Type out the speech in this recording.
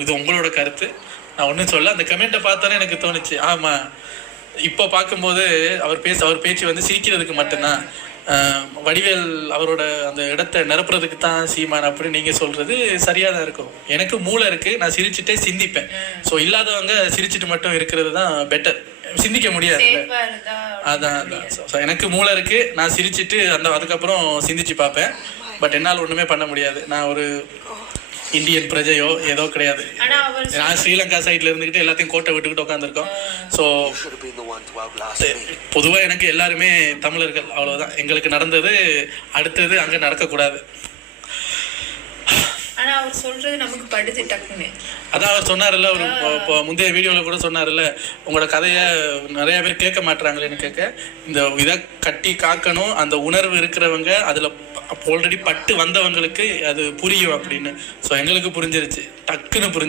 இது உங்களோட கருத்து. நான் ஒன்றும் சொல்ல. அந்த கமெண்ட்டை பார்த்தோன்னே எனக்கு தோணுச்சு, ஆமாம் இப்போ பார்க்கும்போது அவர் பேச்சு வந்து சிரிக்கிறதுக்கு மட்டும்தான். வடிவேல் அவரோட அந்த இடத்த நிரப்புறதுக்கு தான் சீமான் அப்படின்னு நீங்கள் சொல்கிறது சரியாக தான் இருக்கும். எனக்கு மூளை இருக்குது, நான் சிரிச்சுட்டே சிந்திப்பேன். ஸோ இல்லாதவங்க சிரிச்சுட்டு மட்டும் இருக்கிறது தான் பெட்டர். சிந்திக்க முடியாது. அதான் ஸோ எனக்கு மூளை இருக்குது, நான் சிரிச்சுட்டு அதுக்கப்புறம் சிந்திச்சு பார்ப்பேன். பட் என்னால் ஒன்றுமே பண்ண முடியாது. நான் ஒரு இந்தியன் பிரஜையோ ஏதோ கிடையாது. நான் ஸ்ரீலங்கா சைட்ல இருந்துகிட்டு எல்லாத்தையும் கோட்டை விட்டுக்கிட்டு உட்காந்துருக்கோம். ஸோ பொதுவாக எனக்கு எல்லாருமே தமிழர்கள், அவ்வளோதான். எங்களுக்கு நடந்தது அடுத்தது அங்கே நடக்கக்கூடாது. அதான் அவர் சொன்னார்ல, ஒரு முந்தைய வீடியோவில் கூட சொன்னார்ல, உங்களோட கதையை நிறைய பேர் கேட்க மாட்டுறாங்களேன்னு கேட்க, இந்த இதை கட்டி காக்கணும், அந்த உணர்வு இருக்கிறவங்க அதில் ஆல்ரெடி பட்டு வந்தவங்களுக்கு அது புரியும் அப்படின்னு. ஸோ எங்களுக்கு புரிஞ்சிருச்சு, டக்குன்னு புரிஞ்சு.